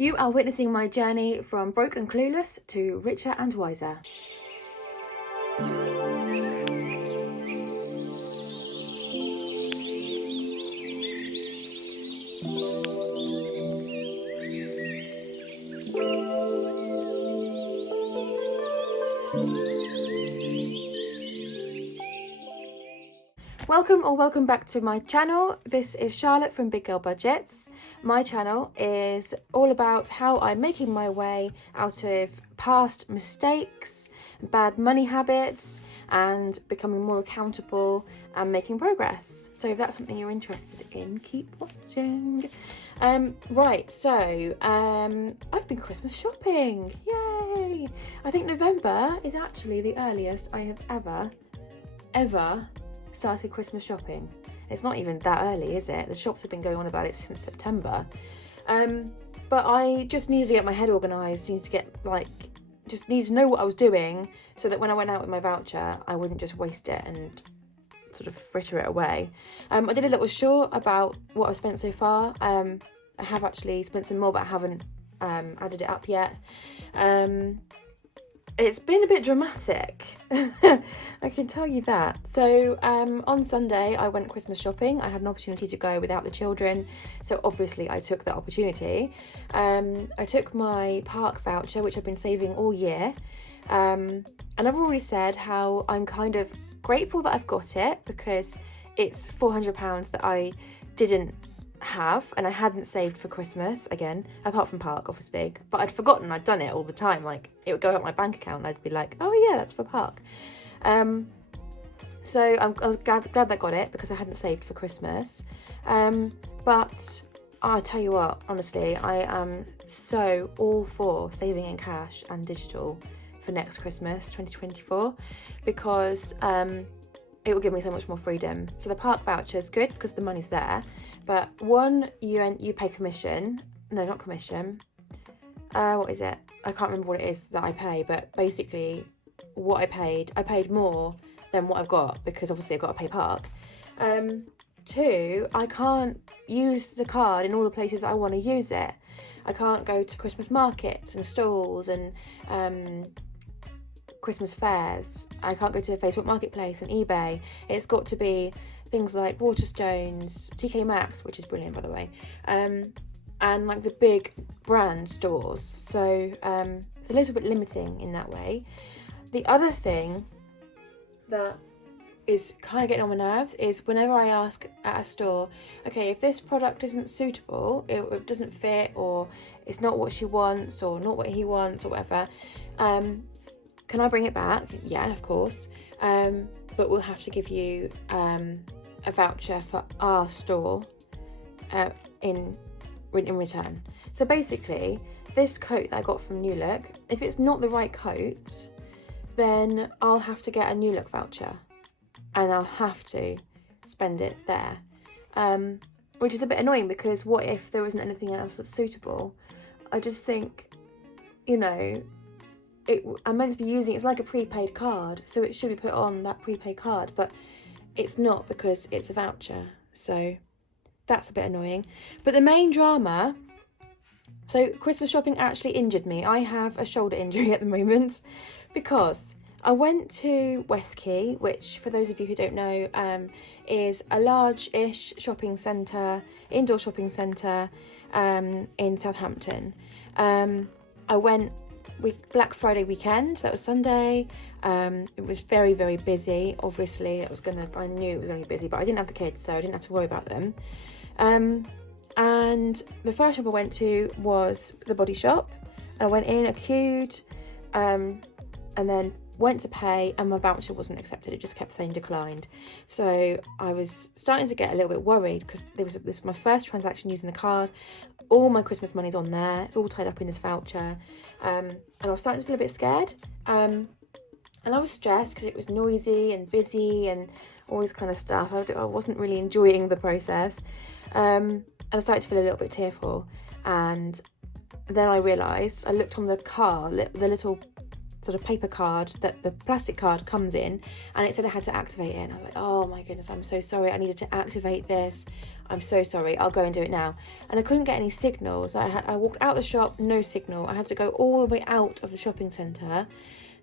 You are witnessing my journey from broke and clueless to richer and wiser. Welcome back to my channel. This is Charlotte from Big Girl Budgets. My channel is all about how I'm making my way out of past mistakes, bad money habits, and becoming more accountable and making progress. So if that's something you're interested in, keep watching. I've been Christmas shopping. Yay! I think November is actually the earliest I have ever started Christmas shopping. It's not even that early, is it? The shops have been going on about it since September. But I just needed to get my head organised, needed to know what I was doing so that when I went out with my voucher, I wouldn't just waste it and sort of fritter it away. I did a little short about what I've spent so far. I have actually spent some more, but I haven't added it up yet. It's been a bit dramatic, I can tell you that. So on Sunday I went Christmas shopping. I had an opportunity to go without the children, so obviously I took that opportunity. I took my park voucher, which I've been saving all year, and I've already said how I'm kind of grateful that I've got it, because it's £400 that I didn't have and I hadn't saved for Christmas, again, apart from park obviously, but I'd forgotten I'd done it all the time. Like, it would go up my bank account and I'd be like, oh yeah, that's for park. So I was glad that I got it because I hadn't saved for Christmas. But I'll tell you what, honestly, I am so all for saving in cash and digital for next Christmas 2024, because it will give me so much more freedom. So the park voucher is good because the money's there, but one, you pay commission. No, not commission. What is it? I can't remember what it is that I pay, but basically what I paid more than what I've got, because obviously I've got to pay park. Two, I can't use the card in all the places I want to use it. I can't go to Christmas markets and stalls and Christmas fairs. I can't go to Facebook Marketplace and eBay. It's got to be things like Waterstones, TK Maxx, which is brilliant by the way, and like the big brand stores. So it's a little bit limiting in that way. The other thing that is kind of getting on my nerves is whenever I ask at a store, okay, if this product isn't suitable, it doesn't fit, or it's not what she wants or not what he wants or whatever, can I bring it back? Yeah, of course. But we'll have to give you a voucher for our store in return. So basically, this coat that I got from New Look, if it's not the right coat, then I'll have to get a New Look voucher and I'll have to spend it there, which is a bit annoying, because what if there isn't anything else that's suitable? I just think, you know, I'm meant to be using, it's like a prepaid card, so it should be put on that prepaid card, but it's not, because it's a voucher. So that's a bit annoying. But the main drama, so Christmas shopping actually injured me. I have a shoulder injury at the moment because I went to West Quay, which, for those of you who don't know, is a large-ish shopping centre, indoor shopping centre in Southampton. I went Black Friday weekend, so that was Sunday. It was very, very busy. Obviously, I knew it was going to be busy, but I didn't have the kids, so I didn't have to worry about them. And the first shop I went to was the Body Shop. I went in, I queued, and then went to pay, and my voucher wasn't accepted. It just kept saying declined. So I was starting to get a little bit worried, because this was my first transaction using the card. All my Christmas money's on there. It's all tied up in this voucher. And I was starting to feel a bit scared. And I was stressed because it was noisy and busy and all this kind of stuff. I wasn't really enjoying the process. And I started to feel a little bit tearful. And then I realised, I looked on the card, the little sort of paper card that the plastic card comes in, and it said I had to activate it, and I was like, oh my goodness, I'm so sorry, I needed to activate this. I'm so sorry, I'll go and do it now. And I couldn't get any signal, so I walked out the shop, no signal. I had to go all the way out of the shopping centre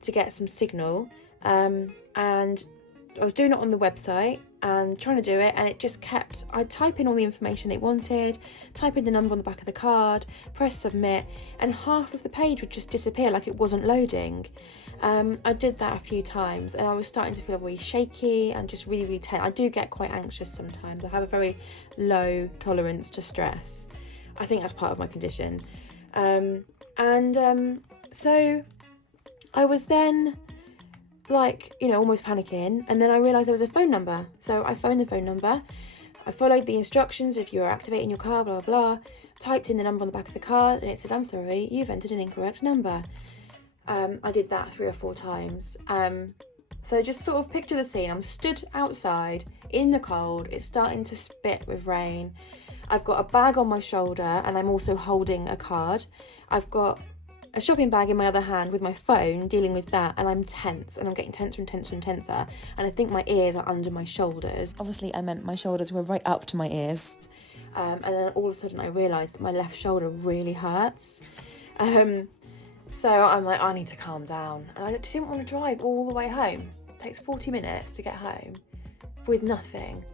to get some signal. And I was doing it on the website and trying to do it, and it just kept, I'd type in all the information it wanted, type in the number on the back of the card, press submit, and half of the page would just disappear, like it wasn't loading. I did that a few times, and I was starting to feel really shaky and just really, really tense. I do get quite anxious sometimes. I have a very low tolerance to stress. I think that's part of my condition. So I was then like, you know, almost panicking, and then I realised there was a phone number. So I phoned the phone number. I followed the instructions, if you are activating your car, blah, blah, blah, typed in the number on the back of the card, and it said, I'm sorry, you've entered an incorrect number. I did that 3 or 4 times. So just sort of picture the scene. I'm stood outside in the cold. It's starting to spit with rain. I've got a bag on my shoulder, and I'm also holding a card. I've got a shopping bag in my other hand with my phone, dealing with that, and I'm tense, and I'm getting tenser and tenser and tenser, and I think my ears are under my shoulders. Obviously I meant my shoulders were right up to my ears. And then all of a sudden I realised that my left shoulder really hurts. So I'm like, I need to calm down. And I just didn't want to drive all the way home. It takes 40 minutes to get home with nothing.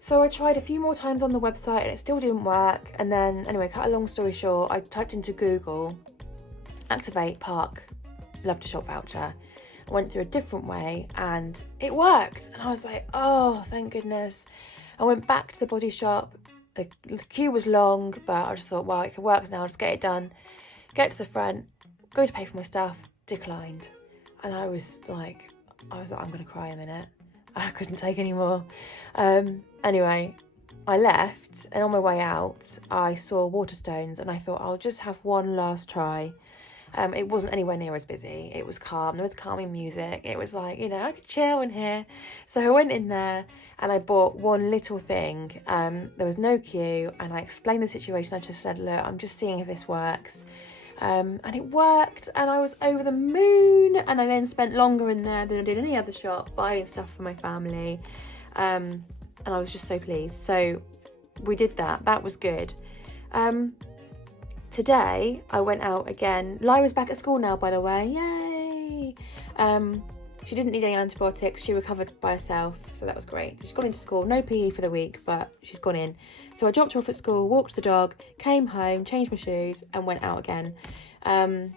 So I tried a few more times on the website, and it still didn't work. And then, anyway, cut a long story short, I typed into Google, activate park love to shop voucher. I went through a different way, and it worked. And I was like, oh, thank goodness. I went back to the body shop. The queue was long, but I just thought, well, it works now. I'll just get it done. Get to the front, go to pay for my stuff, declined. And I was like, I'm going to cry in a minute. I couldn't take any more. Anyway, I left, and on my way out, I saw Waterstones, and I thought, I'll just have one last try. It wasn't anywhere near as busy. It was calm. There was calming music. It was like, you know, I could chill in here. So I went in there, and I bought one little thing. There was no queue, and I explained the situation. I just said, look, I'm just seeing if this works. And it worked, and I was over the moon, and I then spent longer in there than I did any other shop buying stuff for my family, and I was just so pleased. So we did that. That was good. Today I went out again. Lyra's back at school now, by the way. Yay! She didn't need any antibiotics. She recovered by herself, so that was great. So she's gone into school. No PE for the week, but she's gone in. So I dropped her off at school, walked the dog, came home, changed my shoes, and went out again. Did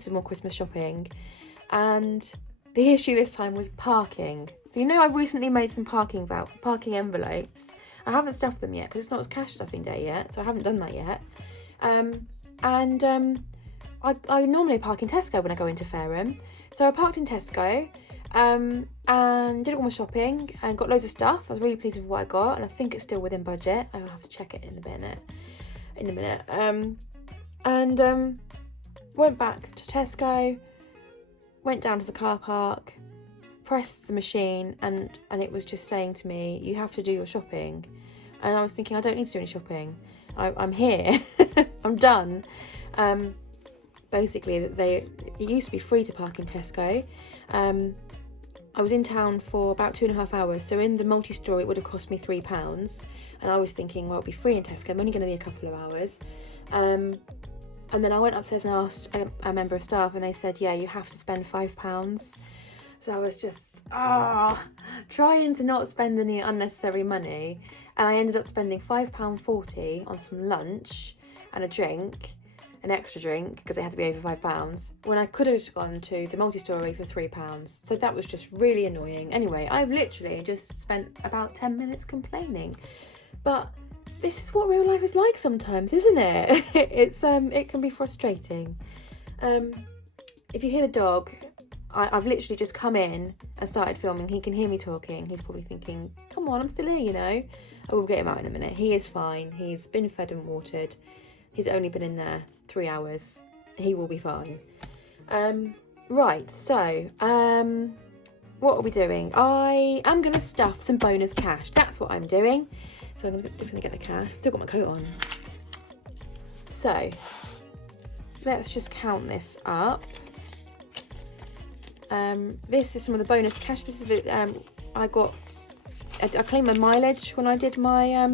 some more Christmas shopping. And the issue this time was parking. So you know, I've recently made some parking envelopes. I haven't stuffed them yet because it's not cash stuffing day yet, so I haven't done that yet. I normally park in Tesco when I go into Fareham. So I parked in Tesco and did all my shopping and got loads of stuff. I was really pleased with what I got, and I think it's still within budget. I'll have to check it in a minute. Went back to Tesco, went down to the car park, pressed the machine, and it was just saying to me, you have to do your shopping. And I was thinking, I don't need to do any shopping. I'm here. I'm done. Basically, it used to be free to park in Tesco. I was in town for about 2.5 hours, so in the multi-store it would have cost me £3, and I was thinking, well, it'll be free in Tesco, I'm only going to be a couple of hours. And then I went upstairs and asked a member of staff, and they said, yeah, you have to spend £5. So I was just trying to not spend any unnecessary money, and I ended up spending £5.40 on some lunch and a drink, an extra drink, because it had to be over £5, when I could have gone to the multi-story for £3. So that was just really annoying. Anyway, I've literally just spent about 10 minutes complaining, but this is what real life is like sometimes, isn't it? It can be frustrating. If you hear the dog, I've literally just come in and started filming. He can hear me talking. He's probably thinking, come on, I'm still here, you know. I will get him out in a minute. He is fine. He's been fed and watered. He's only been in there 3 hours. He will be fine. Right, so what are we doing? I am going to stuff some bonus cash. That's what I'm doing. So I'm just going to get the cash. I've still got my coat on. So let's just count this up. This is some of the bonus cash. This is I got I claimed my mileage when I did my,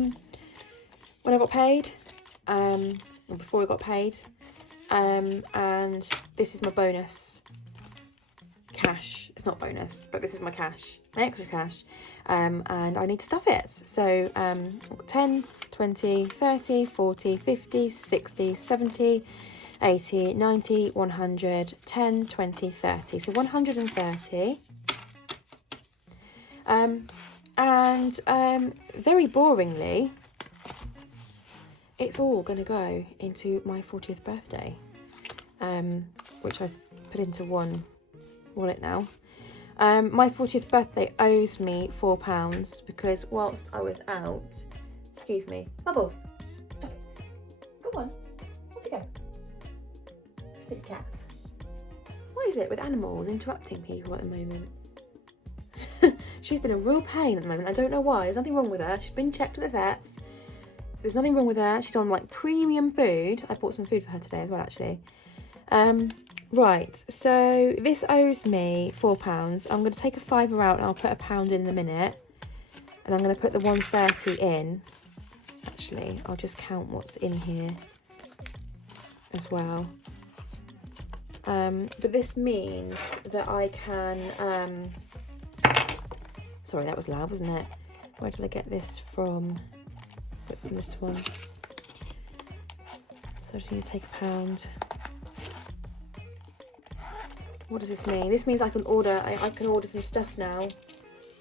when I got paid, or before I got paid. And this is my bonus cash. It's not bonus, but this is my cash, my extra cash. And I need to stuff it. So 10, 20, 30, 40, 50, 60, 70, 80, 90, 100, 10, 20, 30. So 130. Very boringly, it's all going to go into my 40th birthday, which I've put into one wallet now. My 40th birthday owes me £4 because whilst I was out, excuse me, Bubbles, stop it. Go on, off you go. Silly cat. What is it with animals interrupting people at the moment? She's been a real pain at the moment. I don't know why. There's nothing wrong with her. She's been checked at the vets. There's nothing wrong with her. She's on like premium food. I bought some food for her today as well, actually. Right, so this owes me £4. I'm going to take a £5 out and I'll put £1 in a minute. And I'm going to put the 130 in. Actually, I'll just count what's in here as well. But this means that I can... sorry, that was loud, wasn't it? Where did I get this from? From this one. So I just need to take £1. What does this mean? This means I can order. I can order some stuff now.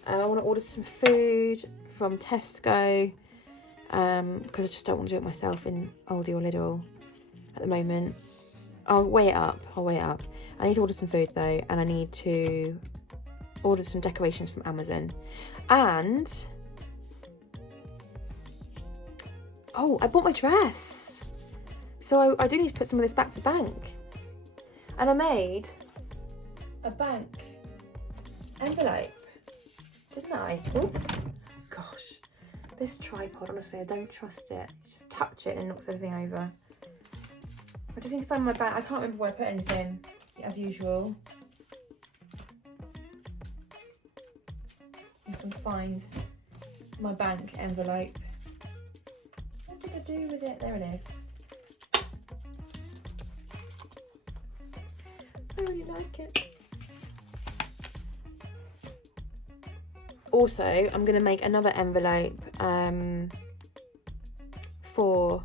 I want to order some food from Tesco because I just don't want to do it myself in Aldi or Lidl at the moment. I'll weigh it up. I need to order some food though, and I need to ordered some decorations from Amazon. And oh, I bought my dress, so I do need to put some of this back to bank. And I made a bank envelope, didn't I? Oops. Gosh, this tripod, honestly, I don't trust it. Just touch it and it knocks everything over. I just need to find my bank. I can't remember where I put anything, as usual. I can find my bank envelope. What did I do with it? There it is. I really like it. Also, I'm going to make another envelope for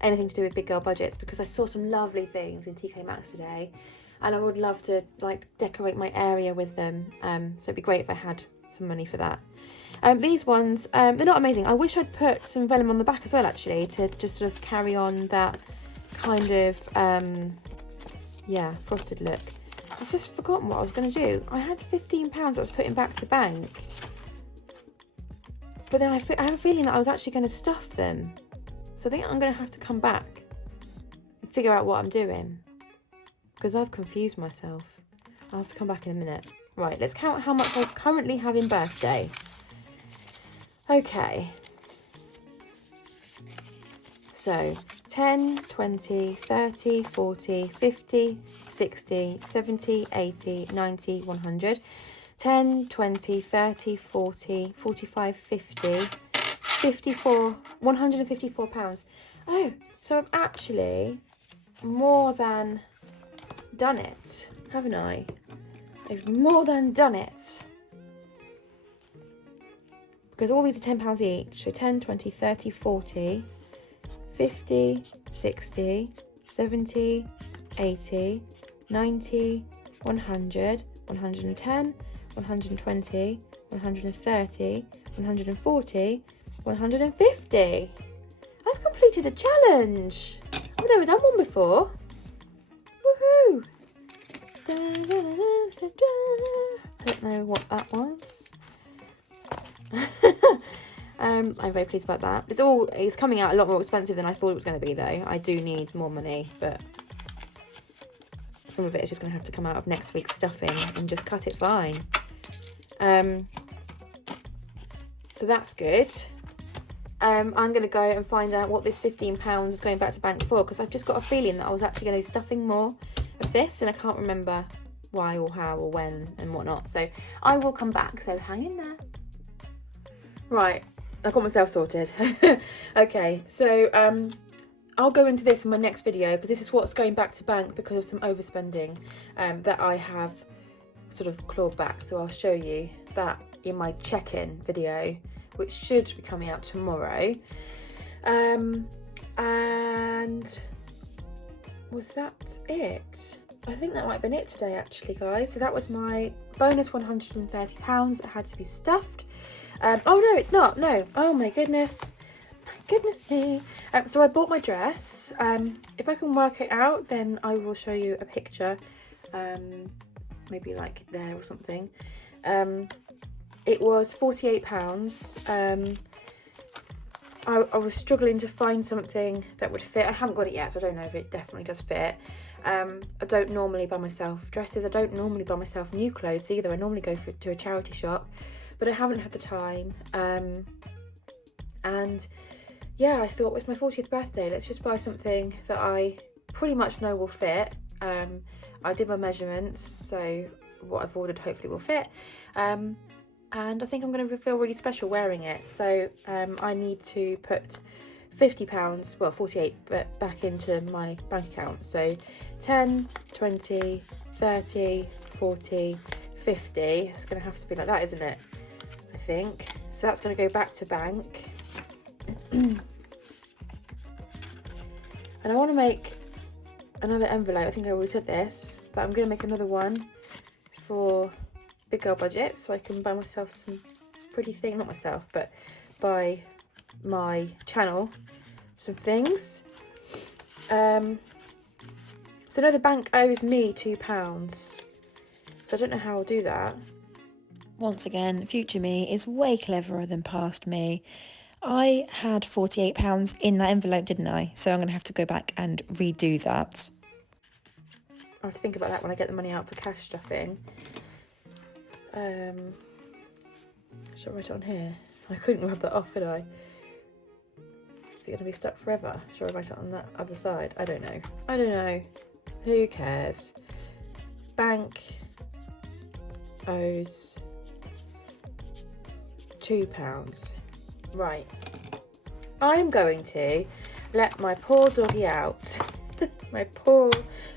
anything to do with big girl budgets, because I saw some lovely things in TK Maxx today and I would love to like decorate my area with them. So it'd be great if I had some money for that. These ones, they're not amazing. I wish I'd put some vellum on the back as well, actually, to just sort of carry on that kind of yeah, frosted look. I've just forgotten what I was going to do. I had £15 I was putting back to bank, but then I have a feeling that I was actually going to stuff them. So I think I'm going to have to come back and figure out what I'm doing, because I've confused myself. I'll have to come back in a minute. Right, let's count how much I currently have in birthday. Okay. So 10, 20, 30, 40, 50, 60, 70, 80, 90, 100. 10, 20, 30, 40, 45, 50, 54, £154. Oh, so I've actually more than done it, haven't I? I've more than done it. Because all these are £10 each. So 10, 20, 30, 40, 50, 60, 70, 80, 90, 100, 110, 120, 130, 140, 150. I've completed a challenge. I've never done one before. Woohoo! Da, da, da, da, da. I don't know what that was. I'm very pleased about that. It's coming out a lot more expensive than I thought it was going to be, though. I do need more money, but some of it is just going to have to come out of next week's stuffing and just cut it fine. So that's good. I'm going to go and find out what this £15 is going back to bank for, because I've just got a feeling that I was actually going to be stuffing more of this, and I can't remember why or how or when and whatnot. So I will come back, so hang in there. Right, I've got myself sorted. Okay, so I'll go into this in my next video, because this is what's going back to bank because of some overspending that I have sort of clawed back. So I'll show you that in my check-in video, which should be coming out tomorrow. And was that it? I think that might have been it today, actually, guys. So that was my bonus £130 that had to be stuffed. Oh no, it's not. No. Oh my goodness. My goodness me. So I bought my dress. If I can work it out, then I will show you a picture. Maybe like there or something. It was £48. I was struggling to find something that would fit. I haven't got it yet, so I don't know if it definitely does fit. I don't normally buy myself dresses. I don't normally buy myself new clothes either. I normally go to a charity shop, but I haven't had the time. And yeah, I thought, it's my 40th birthday, let's just buy something that I pretty much know will fit. I did my measurements, so what I've ordered hopefully will fit. And I think I'm going to feel really special wearing it. So I need to put £50, well 48, but back into my bank account. So 10, 20, 30, 40, 50. It's going to have to be like that, isn't it? I think. So that's going to go back to bank. And I want to make another envelope. I think I already said this, but I'm going to make another one for big girl budget, so I can buy myself some pretty things, not myself, but buy my channel some things. So now the bank owes me £2, so I don't know how I'll do that. Once again, future me is way cleverer than past me. I had £48 in that envelope, didn't I? So I'm going to have to go back and redo that. I'll have to think about that when I get the money out for cash stuffing. Should I write it on here? I couldn't rub that off, could I? Is it going to be stuck forever? Should I write it on that other side? I don't know. I don't know. Who cares? Bank owes £2. Right. I'm going to let my poor doggy out. My poor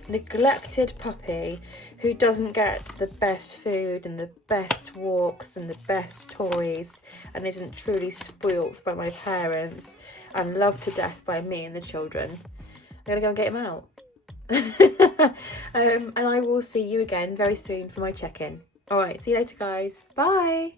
neglected puppy who doesn't get the best food and the best walks and the best toys and isn't truly spoilt by my parents and loved to death by me and the children. I'm going to go and get him out. And I will see you again very soon for my check-in. Alright, see you later, guys. Bye!